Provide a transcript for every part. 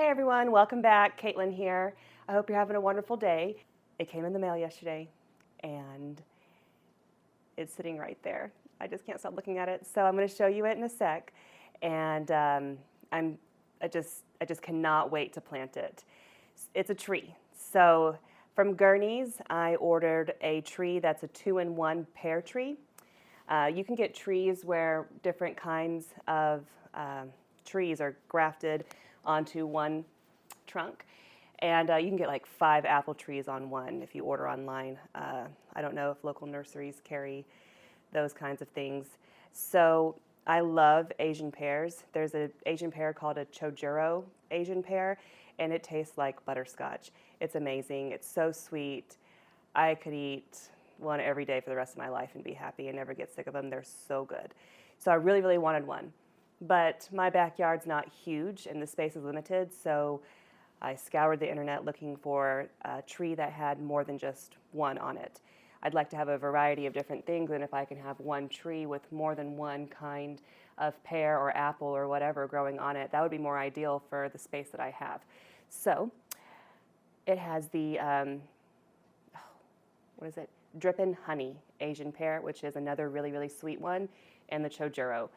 Hey everyone, welcome back. Caitlin here. I hope you're having a wonderful day. It came in the mail yesterday and it's sitting right there. I just can't stop looking at it. So I'm going to show you it in a sec. And I just cannot wait to plant it. It's a tree. So from Gurneys, I ordered a tree that's a 2-in-1 pear tree. You can get trees where different kinds of trees are grafted onto one trunk. And you can get like 5 apple trees on one if you order online. I don't know if local nurseries carry those kinds of things. So I love Asian pears. There's an Asian pear called a Chojuro Asian pear, and it tastes like butterscotch. It's amazing. It's so sweet. I could eat one every day for the rest of my life and be happy and never get sick of them. They're so good. So I really, really wanted one. But my backyard's not huge and the space is limited, so I scoured the internet looking for a tree that had more than just one on it. I'd like to have a variety of different things, and if I can have one tree with more than one kind of pear or apple or whatever growing on it, that would be more ideal for the space that I have. So it has the, Drippin Honey Asian pear, which is another really, really sweet one, and the Chojuro.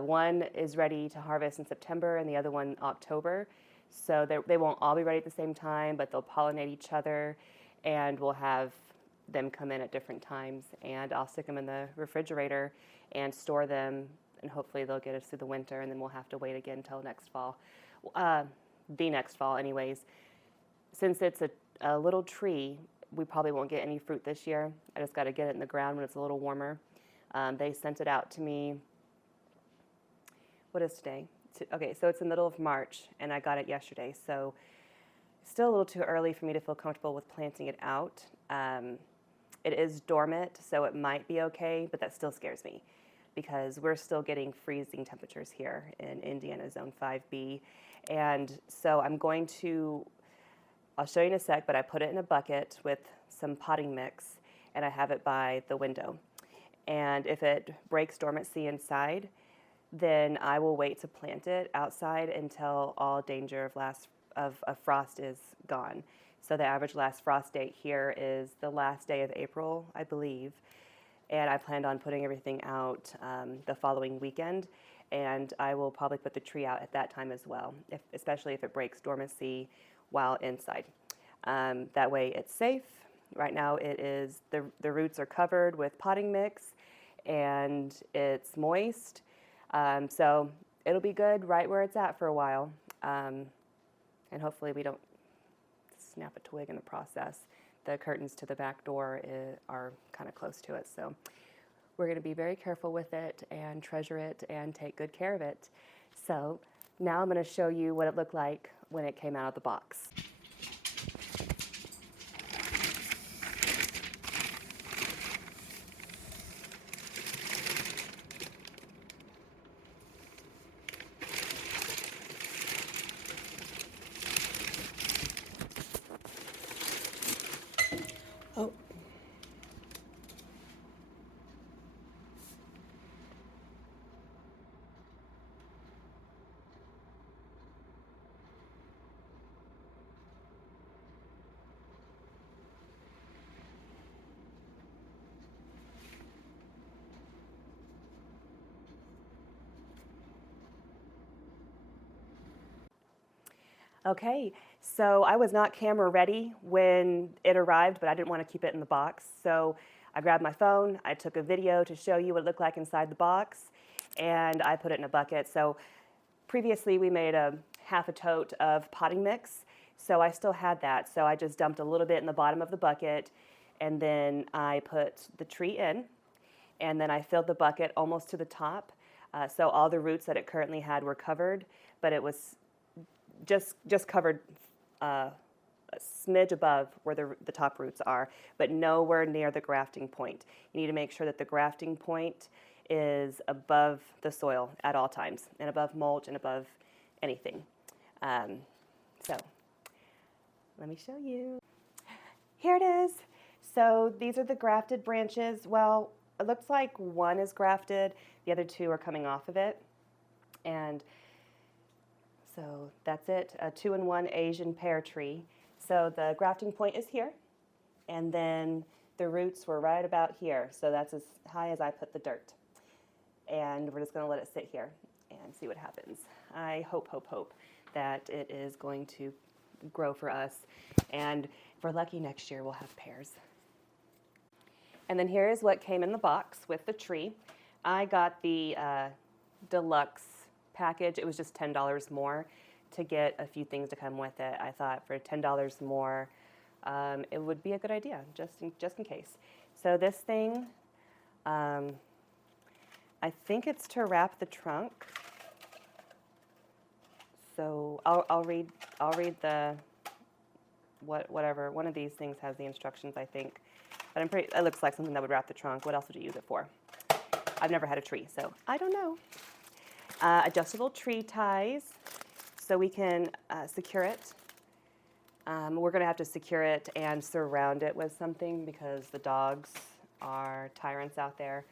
One is ready to harvest in September and the other one October. So they won't all be ready at the same time, but they'll pollinate each other, and we'll have them come in at different times. And I'll stick them in the refrigerator and store them, and hopefully they'll get us through the winter, and then we'll have to wait again until next fall. The next fall anyways. Since it's a little tree, we probably won't get any fruit this year. I just got to get it in the ground when it's a little warmer. They sent it out to me. What is today? Okay, so it's the middle of March, and I got it yesterday. So it's still a little too early for me to feel comfortable with planting it out. It is dormant, so it might be okay, but that still scares me because we're still getting freezing temperatures here in Indiana, Zone 5B. And so I'll show you in a sec, but I put it in a bucket with some potting mix, and I have it by the window. And if it breaks dormancy inside, then I will wait to plant it outside until all danger of frost is gone. So the average last frost date here is the last day of April, I believe. And I planned on putting everything out the following weekend. And I will probably put the tree out at that time as well, especially if it breaks dormancy while inside. That way it's safe. Right now it is, the roots are covered with potting mix and it's moist. So it'll be good right where it's at for a while. And hopefully we don't snap a twig in the process. The curtains to the back door are kind of close to it. So we're going to be very careful with it and treasure it and take good care of it. So now I'm going to show you what it looked like when it came out of the box. Oh. Okay, so I was not camera ready when it arrived, but I didn't want to keep it in the box. So I grabbed my phone, I took a video to show you what it looked like inside the box, and I put it in a bucket. So previously we made half a tote of potting mix, so I still had that. So I just dumped a little bit in the bottom of the bucket, and then I put the tree in, and then I filled the bucket almost to the top. So all the roots that it currently had were covered, but it was just covered a smidge above where the top roots are, but nowhere near the grafting point. You need to make sure that the grafting point is above the soil at all times, and above mulch and above anything. So let me show you. Here it is. So these are the grafted branches. Well, it looks like one is grafted, the other two are coming off of it. And So that's it, a 2-in-1 Asian pear tree. So the grafting point is here, and then the roots were right about here. So that's as high as I put the dirt. And we're just gonna let it sit here and see what happens. I hope that it is going to grow for us. And if we're lucky, next year we'll have pears. And then here is what came in the box with the tree. I got the deluxe package. It was just $10 more to get a few things to come with it. I thought for $10 more, it would be a good idea, just in case. So this thing, I think it's to wrap the trunk. So I'll read the whatever. One of these things has the instructions, I think. But it looks like something that would wrap the trunk. What else would you use it for? I've never had a tree, so I don't know. Adjustable tree ties, so we can secure it. We're going to have to secure it and surround it with something because the dogs are tyrants out there.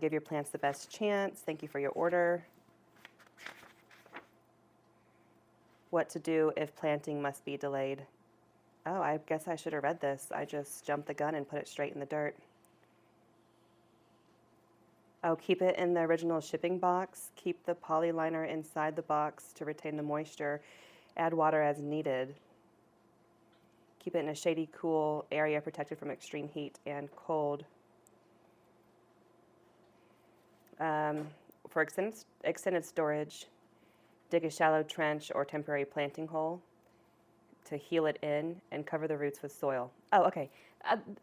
Give your plants the best chance. Thank you for your order. What to do if planting must be delayed. Oh, I guess I should have read this. I just jumped the gun and put it straight in the dirt. Oh, keep it in the original shipping box. Keep the poly liner inside the box to retain the moisture. Add water as needed. Keep it in a shady, cool area protected from extreme heat and cold. For extended storage, dig a shallow trench or temporary planting hole to heal it in and cover the roots with soil. Oh, okay.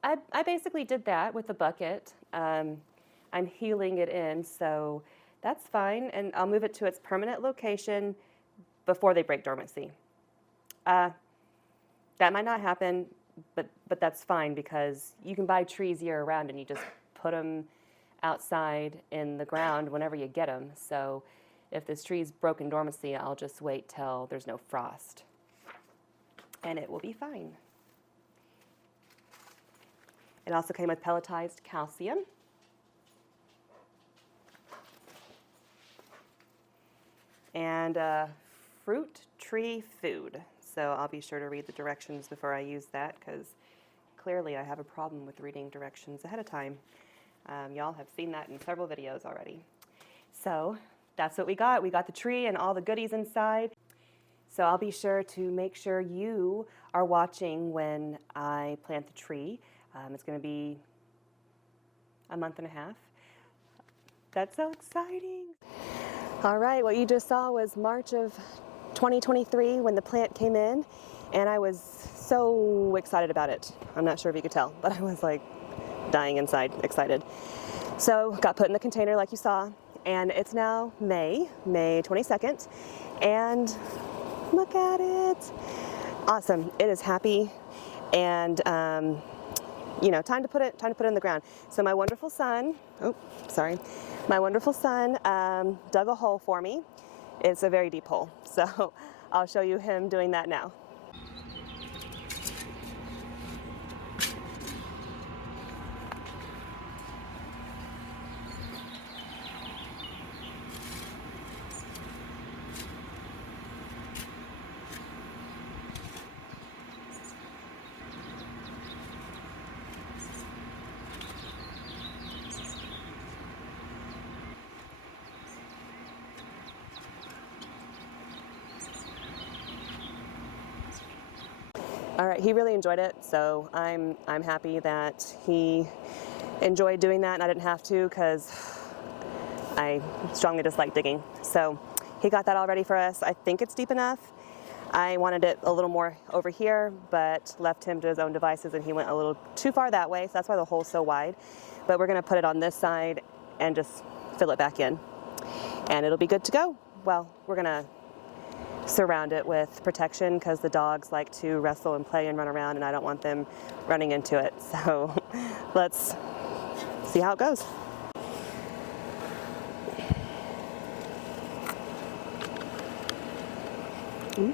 I basically did that with the bucket. I'm healing it in, so that's fine, and I'll move it to its permanent location before they break dormancy. That might not happen, but that's fine because you can buy trees year-round and you just put them outside in the ground whenever you get them. So if this tree's broken dormancy, I'll just wait till there's no frost, and it will be fine. It also came with pelletized calcium. And fruit tree food. So I'll be sure to read the directions before I use that because clearly I have a problem with reading directions ahead of time. Y'all have seen that in several videos already. So that's what we got. We got the tree and all the goodies inside. So I'll be sure to make sure you are watching when I plant the tree. It's going to be a month and a half. That's so exciting. All right, what you just saw was March of 2023 when the plant came in, and I was so excited about it. I'm not sure if you could tell, but I was like dying inside, excited. So got put in the container like you saw, and it's now May 22nd, and look at it. Awesome, it is happy, and you know, time to put it in the ground. So my wonderful son, my wonderful son dug a hole for me. It's a very deep hole, so I'll show you him doing that now. All right, he really enjoyed it, so I'm happy that he enjoyed doing that and I didn't have to because I strongly dislike digging. So he got that all ready for us. I think it's deep enough. I wanted it a little more over here, but left him to his own devices and he went a little too far that way, so that's why the hole's so wide. But we're gonna put it on this side and just fill it back in. And it'll be good to go. Well, we're gonna surround it with protection because the dogs like to wrestle and play and run around and I don't want them running into it. So let's see how it goes. Mm-hmm.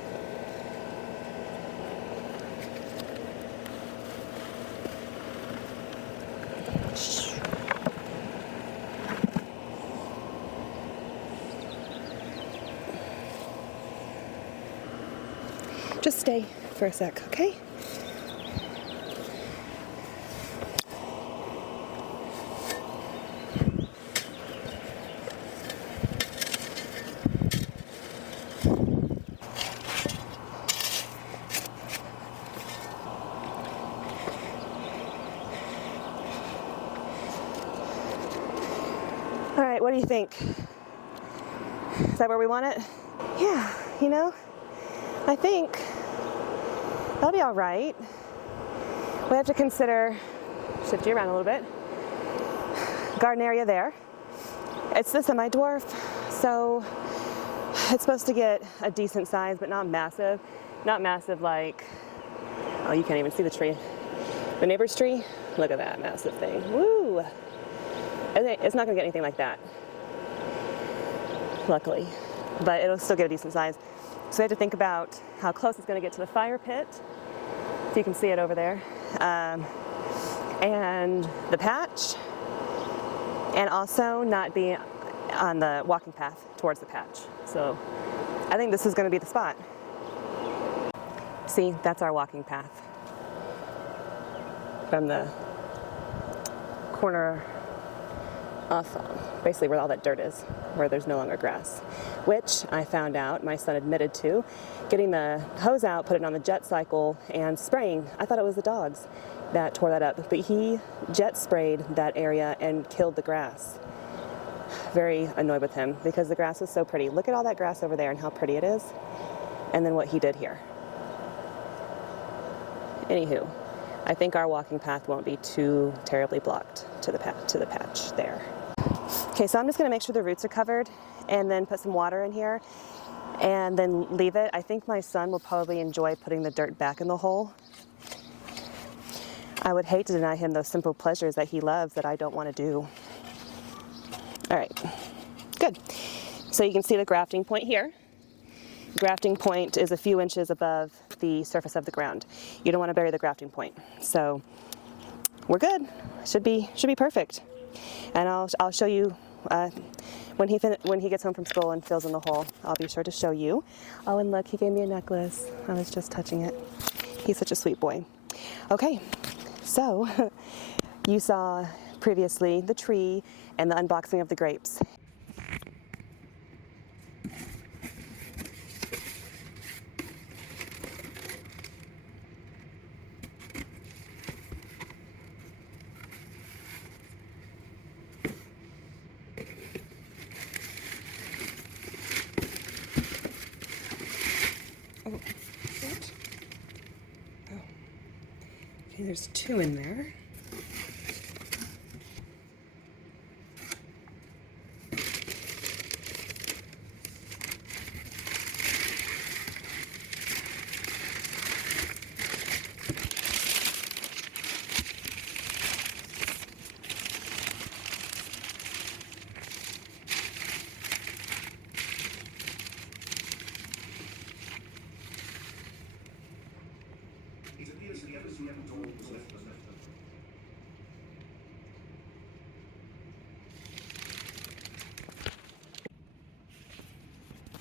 Just stay for a sec, okay? All right, what do you think? Is that where we want it? Yeah, you know, I think that'll be all right. We have to consider, shift you around a little bit, garden area there. It's the semi-dwarf, so it's supposed to get a decent size, but not massive. Not massive like, oh, you can't even see the tree. The neighbor's tree? Look at that massive thing. Woo! It's not gonna get anything like that, luckily, but it'll still get a decent size. So we have to think about how close it's gonna get to the fire pit, if you can see it over there, and the patch, and also not be on the walking path towards the patch. So I think this is gonna be the spot. See, that's our walking path from the corner off basically where all that dirt is, where there's no longer grass, which I found out, my son admitted to, getting the hose out, put it on the jet cycle and spraying. I thought it was the dogs that tore that up, but he jet sprayed that area and killed the grass. Very annoyed with him because the grass was so pretty. Look at all that grass over there and how pretty it is, and then what he did here. Anywho, I think our walking path won't be too terribly blocked to the patch there. Okay, so I'm just gonna make sure the roots are covered and then put some water in here and then leave it. I think my son will probably enjoy putting the dirt back in the hole. I would hate to deny him those simple pleasures that he loves that I don't want to do. All right, good. So you can see the grafting point here. Grafting point is a few inches above the surface of the ground. You don't want to bury the grafting point. So we're good. Should be perfect. And I'll show you when he gets home from school and fills in the hole. I'll be sure to show you. Oh, and look, he gave me a necklace. I was just touching it. He's such a sweet boy. Okay, so you saw previously the tree and the unboxing of the grapes. Okay, there's 2 in there.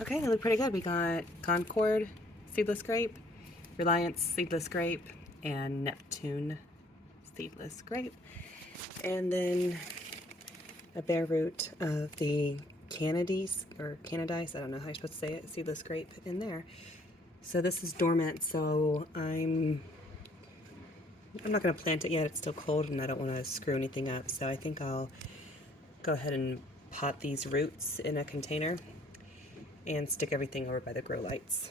Okay, they look pretty good. We got Concord seedless grape, Reliance seedless grape, and Neptune seedless grape. And then a bare root of the Candice, or Candice, I don't know how you're supposed to say it, seedless grape in there. So this is dormant, so I'm not going to plant it yet. It's still cold and I don't want to screw anything up. So I think I'll go ahead and pot these roots in a container and stick everything over by the grow lights.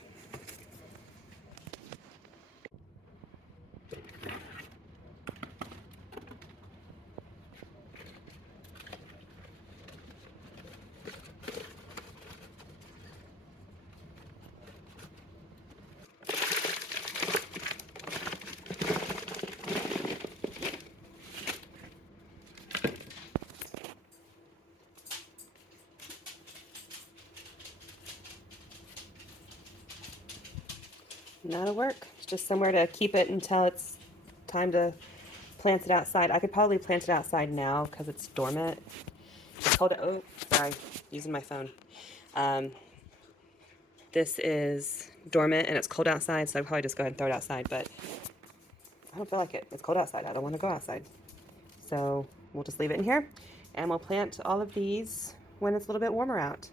That'll work. It's just somewhere to keep it until it's time to plant it outside. I could probably plant it outside now because it's dormant. Just hold it. Oh, sorry, using my phone. This is dormant and it's cold outside, so I'd probably just go ahead and throw it outside, but I don't feel like it. It's cold outside. I don't want to go outside. So we'll just leave it in here, and we'll plant all of these when it's a little bit warmer out.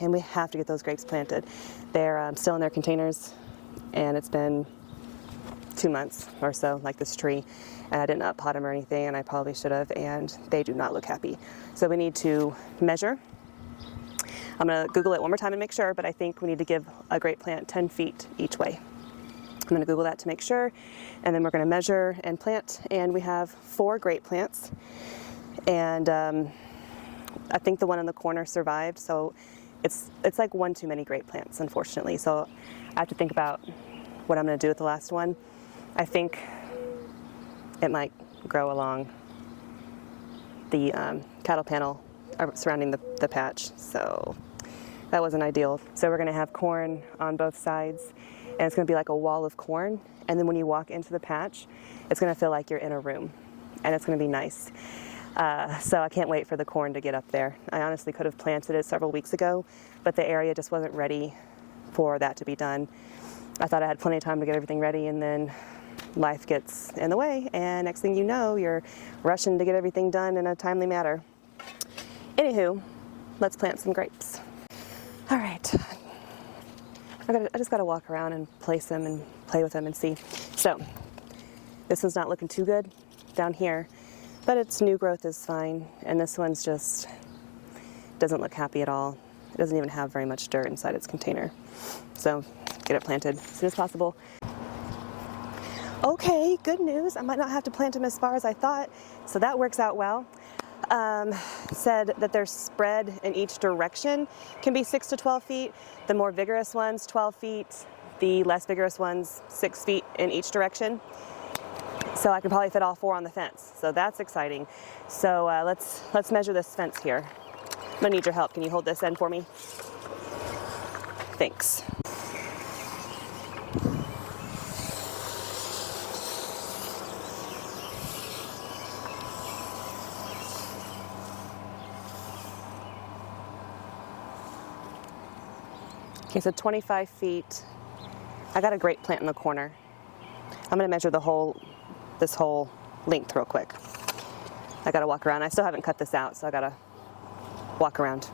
And we have to get those grapes planted. They're still in their containers, and it's been 2 months or so, like this tree, and I didn't up pot them or anything, and I probably should have, and they do not look happy. So we need to measure. I'm going to Google it one more time and make sure, but I think we need to give a grape plant 10 feet each way. I'm going to Google that to make sure, and then we're going to measure and plant, and we have 4 grape plants, and I think the one in the corner survived, so it's like one too many grape plants, unfortunately. So I have to think about what I'm going to do with the last one. I think it might grow along the cattle panel surrounding the patch, so that wasn't ideal. So we're going to have corn on both sides, and it's going to be like a wall of corn, and then when you walk into the patch, it's going to feel like you're in a room, and it's going to be nice. So I can't wait for the corn to get up there. I honestly could have planted it several weeks ago, but the area just wasn't ready for that to be done. I thought I had plenty of time to get everything ready, and then life gets in the way, and next thing you know, you're rushing to get everything done in a timely manner. Anywho, let's plant some grapes. All right, I just got to walk around and place them and play with them and see. So this one's not looking too good down here, but its new growth is fine, and this one's just doesn't look happy at all. It doesn't even have very much dirt inside its container. So get it planted as soon as possible. Okay, good news. I might not have to plant them as far as I thought, so that works out well. Said that their spread in each direction can be 6 to 12 feet. The more vigorous ones, 12 feet. The less vigorous ones, 6 feet in each direction. So I can probably fit all 4 on the fence. So that's exciting. So let's measure this fence here. I'm gonna need your help. Can you hold this end for me? Thanks. Okay, so 25 feet. I got a grape plant in the corner. I'm gonna measure this whole length real quick. I gotta walk around. I still haven't cut this out, so I gotta walk around.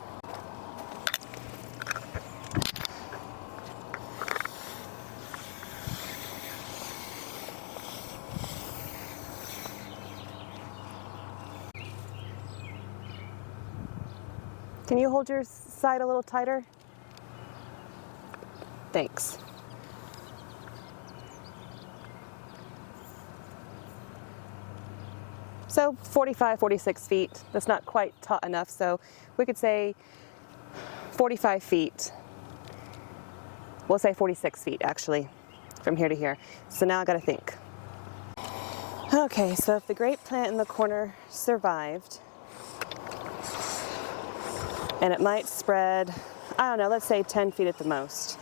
Can you hold your side a little tighter? Thanks. So 45, 46 feet. That's not quite taut enough, so we could say 45 feet. We'll say 46 feet, actually, from here to here. So now I gotta think. Okay, so if the grape plant in the corner survived, and it might spread, I don't know, let's say 10 feet at the most,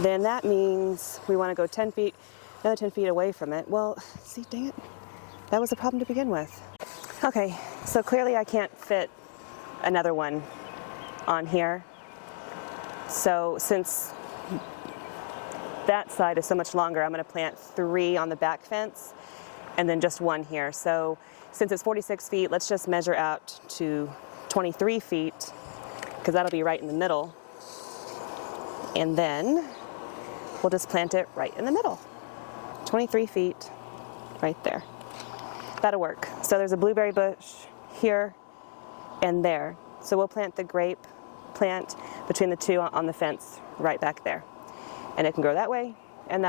then that means we want to go 10 feet, another 10 feet away from it. Well, see, dang it, that was a problem to begin with. Okay, so clearly I can't fit another one on here. So since that side is so much longer, I'm going to plant 3 on the back fence and then just 1 here. So since it's 46 feet, let's just measure out to 23 feet, because that'll be right in the middle. And then we'll just plant it right in the middle. 23 feet right there. That'll work. So there's a blueberry bush here and there. So we'll plant the grape plant between the 2 on the fence right back there. And it can grow that way. And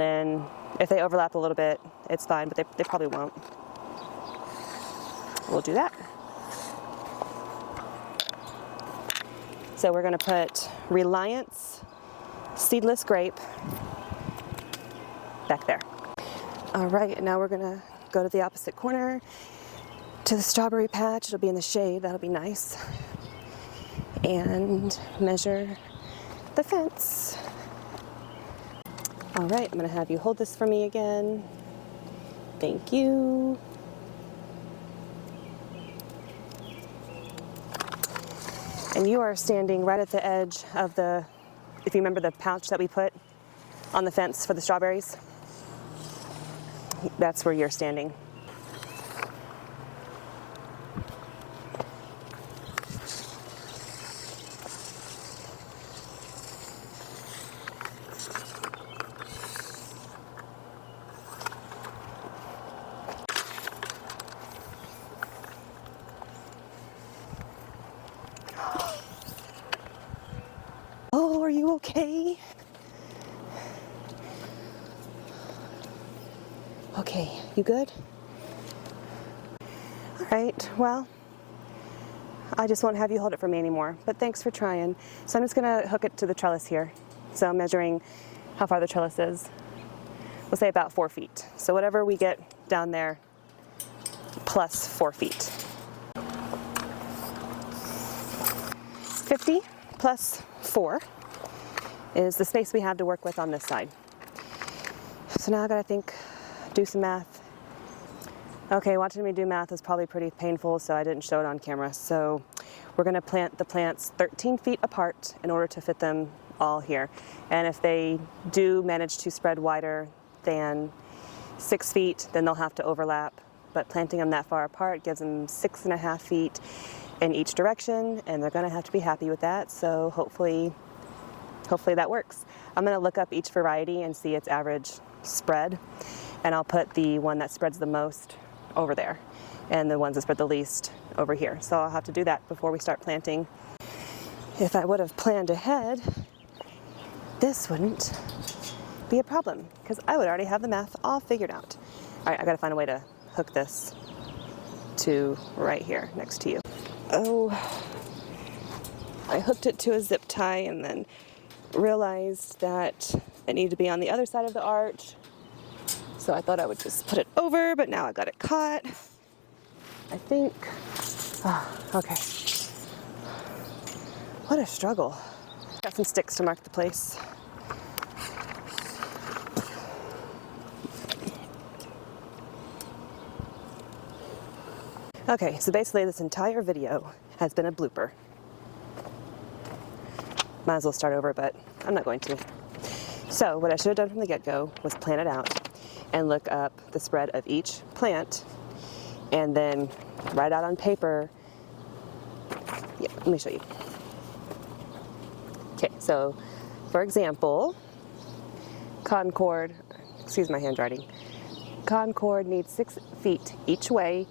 then if they overlap a little bit, it's fine, but they probably won't. We'll do that. So we're going to put Reliance seedless grape back there. All right, now we're going to go to the opposite corner to the strawberry patch. It'll be in the shade. That'll be nice. And measure the fence. All right, I'm going to have you hold this for me again. Thank you. And you are standing right at the edge of the, if you remember the pouch that we put on the fence for the strawberries, that's where you're standing. Oh, are you okay? Okay, you good? All right, well, I just won't have you hold it for me anymore, but thanks for trying. So I'm just gonna hook it to the trellis here. So I'm measuring how far the trellis is. We'll say about 4 feet. So whatever we get down there, plus 4 feet. 50 plus 4 is the space we have to work with on this side. So now I gotta do some math. Okay, watching me do math is probably pretty painful, so I didn't show it on camera. So we're gonna plant the plants 13 feet apart in order to fit them all here. And if they do manage to spread wider than 6 feet, then they'll have to overlap. But planting them that far apart gives them 6.5 feet in each direction, and they're gonna have to be happy with that. So hopefully that works. I'm gonna look up each variety and see its average spread, and I'll put the one that spreads the most over there and the ones that spread the least over here. So I'll have to do that before we start planting. If I would have planned ahead, this wouldn't be a problem because I would already have the math all figured out. All right, I gotta find a way to hook this to right here next to you. Oh, I hooked it to a zip tie and then realized that it needed to be on the other side of the arch. So I thought I would just put it over, but now I got it caught. I think, okay. What a struggle. Got some sticks to mark the place. Okay, so basically this entire video has been a blooper. Might as well start over, but I'm not going to. So what I should have done from the get-go was plan it out and look up the spread of each plant and then write out on paper. Yeah, let me show you. Okay, so for example, Concord, excuse my handwriting, Concord needs 6 feet each way,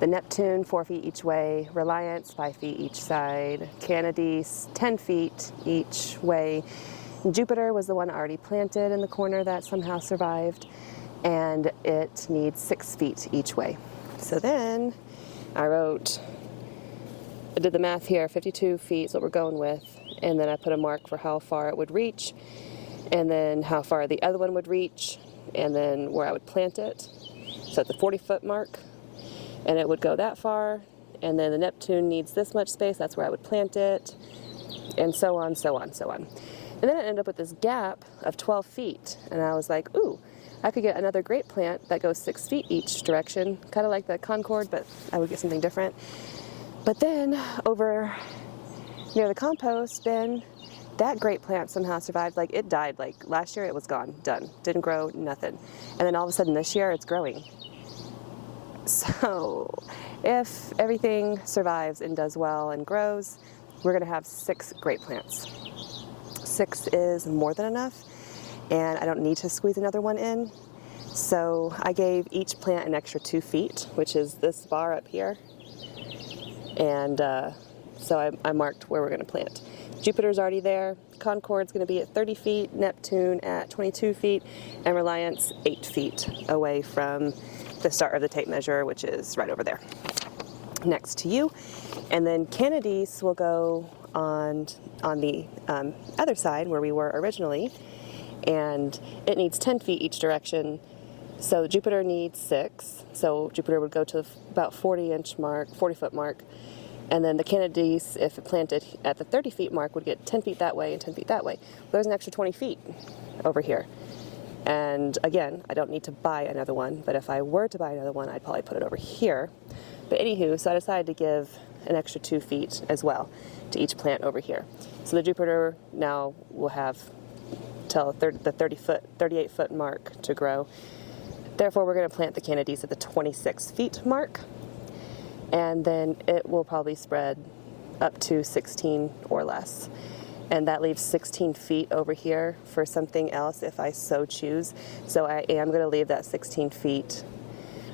the Neptune 4 feet each way, Reliance 5 feet each side, Candice 10 feet each way. Jupiter was the one already planted in the corner that somehow survived, and it needs 6 feet each way. So then I did the math here, 52 feet is what we're going with, and then I put a mark for how far it would reach, and then how far the other one would reach, and then where I would plant it. So at the 40-foot mark, and it would go that far, and then the Neptune needs this much space, that's where I would plant it, and so on, so on, so on. And then I ended up with this gap of 12 feet, and I was like, ooh, I could get another grape plant that goes 6 feet each direction, kind of like the Concord, but I would get something different. But then over near the compost bin, that grape plant somehow survived. Like, it died. Like, last year it was gone, done, didn't grow, nothing. And then all of a sudden this year it's growing. So if everything survives and does well and grows, we're gonna have 6 grape plants. 6 is more than enough, and I don't need to squeeze another one in. So I gave each plant an extra 2 feet, which is this bar up here. And so I marked where we're gonna plant. Jupiter's already there. Concord's gonna be at 30 feet, Neptune at 22 feet, and Reliance 8 feet away from the start of the tape measure, which is right over there next to you. And then Candice will go on the other side where we were originally, and it needs 10 feet each direction. So Jupiter needs 6, so Jupiter would go to about 40-foot mark, and then the Candice, if it planted at the 30 feet mark, would get 10 feet that way and 10 feet that way. There's an extra 20 feet over here. And again, I don't need to buy another one, but if I were to buy another one, I'd probably put it over here. But anywho, so I decided to give an extra 2 feet as well, to each plant over here. So the Jupiter now will have till the 38-foot mark to grow. Therefore, we're going to plant the Candice at the 26 feet mark, and then it will probably spread up to 16 or less. And that leaves 16 feet over here for something else if I so choose. So I am going to leave that 16 feet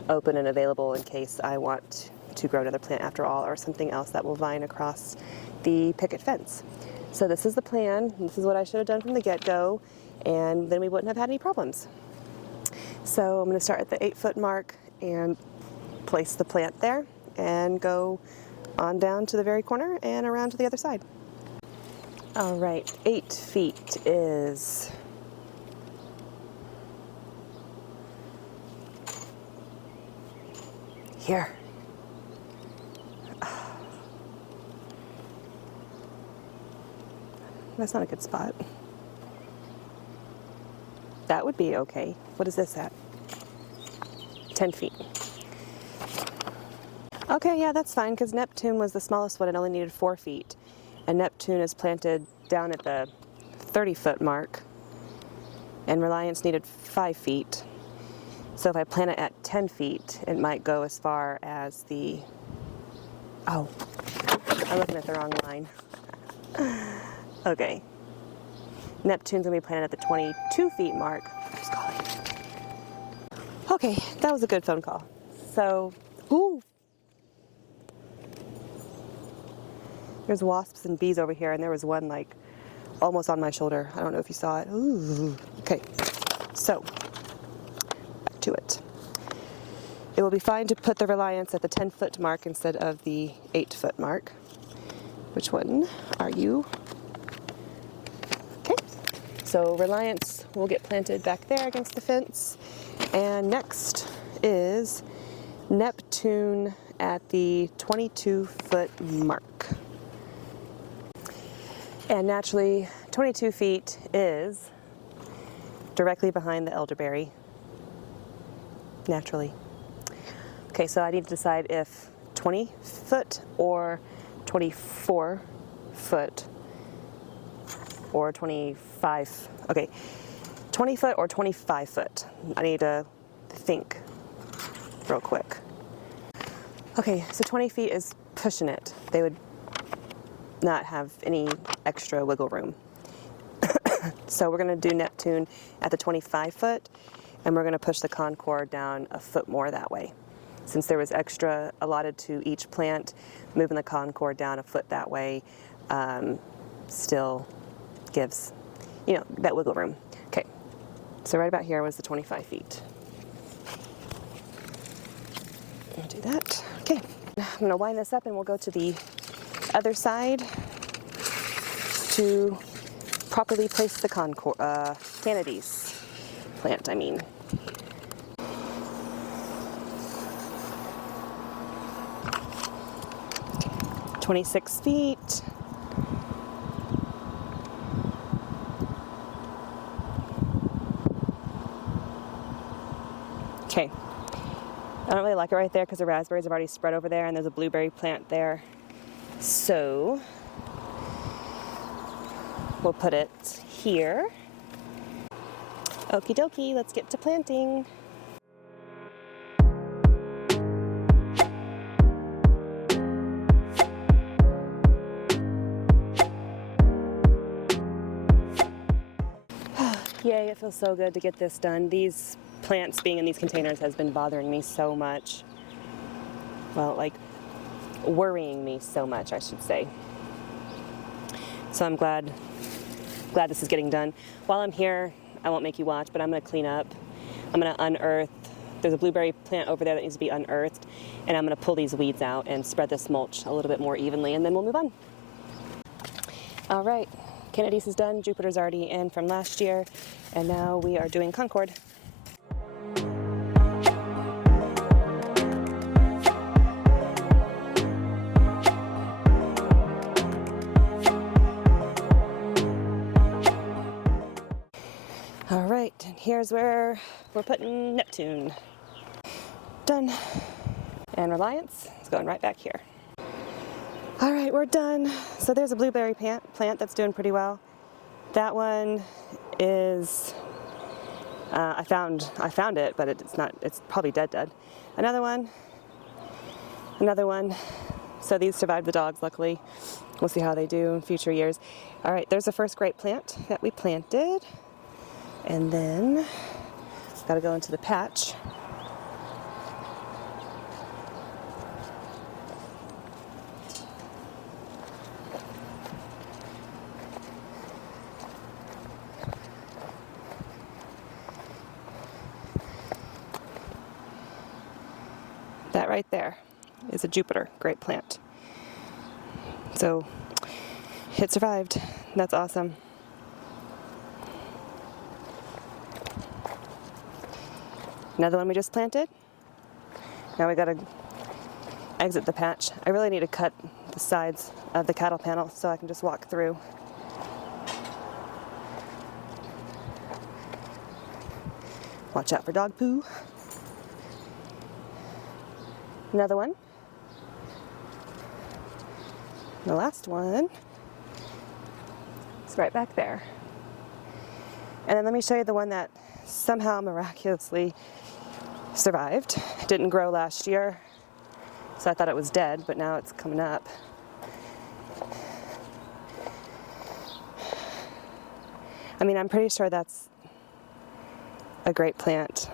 open and available in case I want to grow another plant after all, or something else that will vine across the picket fence. So this is the plan. This is what I should have done from the get-go, and then we wouldn't have had any problems. So I'm going to start at the 8-foot mark and place the plant there and go on down to the very corner and around to the other side. All right, 8 feet is here. That's not a good spot. That would be okay. What is this at? 10 feet. Okay, yeah, that's fine, because Neptune was the smallest one. It only needed 4 feet. And Neptune is planted down at the 30-foot mark. And Reliance needed 5 feet. So if I plant it at 10 feet, it might go as far as the... Oh, I'm looking at the wrong line. Okay. Neptune's going to be planted at the 22 feet mark. Who's calling? Okay, that was a good phone call. So, ooh! There's wasps and bees over here, and there was one like almost on my shoulder. I don't know if you saw it. Ooh. Okay, so back to it. It will be fine to put the Reliance at the 10-foot mark instead of the 8-foot mark. Which one are you? Okay, so Reliance will get planted back there against the fence. And next is Neptune at the 22-foot mark. And naturally, 22 feet is directly behind the elderberry. Naturally. Okay, so I need to decide if 20 foot or 24 foot or 25. Okay, 20 foot or 25 foot. I need to think real quick. Okay, so 20 feet is pushing it. They would not have any extra wiggle room. So we're going to do Neptune at the 25 foot, and we're going to push the Concord down a foot more that way. Since there was extra allotted to each plant, moving the Concord down a foot that way still gives, you know, that wiggle room. Okay, so right about here was the 25 feet. I'll do that. Okay, I'm going to wind this up and we'll go to the other side to properly place the Concord, Candice plant, I mean. Okay. 26 feet. Okay. I don't really like it right there because the raspberries have already spread over there and there's a blueberry plant there. So we'll put it here. Okie dokie, let's get to planting. Yay, it feels so good to get this done. These plants being in these containers has been bothering me so much. Well, like worrying me so much, I should say. So I'm glad this is getting done. While I'm here, I won't make you watch, but I'm going to clean up. I'm going to unearth. There's a blueberry plant over there that needs to be unearthed, and I'm going to pull these weeds out and spread this mulch a little bit more evenly, and then we'll move on. All right, Candice is done. Jupiter's already in from last year, and now we are doing Concord. All right, and here's where we're putting Neptune. Done. And Reliance is going right back here. All right, we're done. So there's a blueberry plant that's doing pretty well. That one is, I found it, but it's probably dead. Another one. So these survived the dogs, luckily. We'll see how they do in future years. All right, there's the first grape plant that we planted. And then, gotta go into the patch. That right there is a Jupiter grape plant. So it survived. That's awesome. Another one we just planted. Now we gotta exit the patch. I really need to cut the sides of the cattle panel so I can just walk through. Watch out for dog poo. Another one. The last one is right back there. And then let me show you the one that somehow miraculously survived. It didn't grow last year, so I thought it was dead, but now it's coming up. I mean, I'm pretty sure that's a grape plant.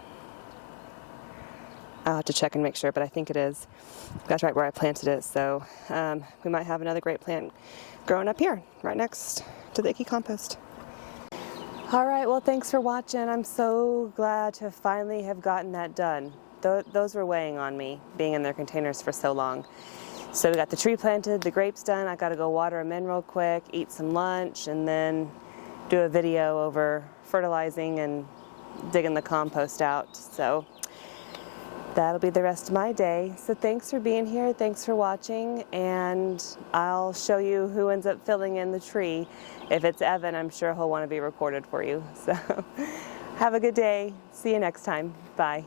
I'll have to check and make sure, but I think it is. That's right where I planted it, so we might have another grape plant growing up here, right next to the icky compost. All right, well, thanks for watching. I'm so glad to finally have gotten that done. Those were weighing on me, being in their containers for so long. So we got the tree planted, the grapes done. I got to go water them in real quick, eat some lunch, and then do a video over fertilizing and digging the compost out. So that'll be the rest of my day. So thanks for being here, thanks for watching, and I'll show you who ends up filling in the tree. If it's Evan, I'm sure he'll want to be recorded for you. So have a good day. See you next time. Bye.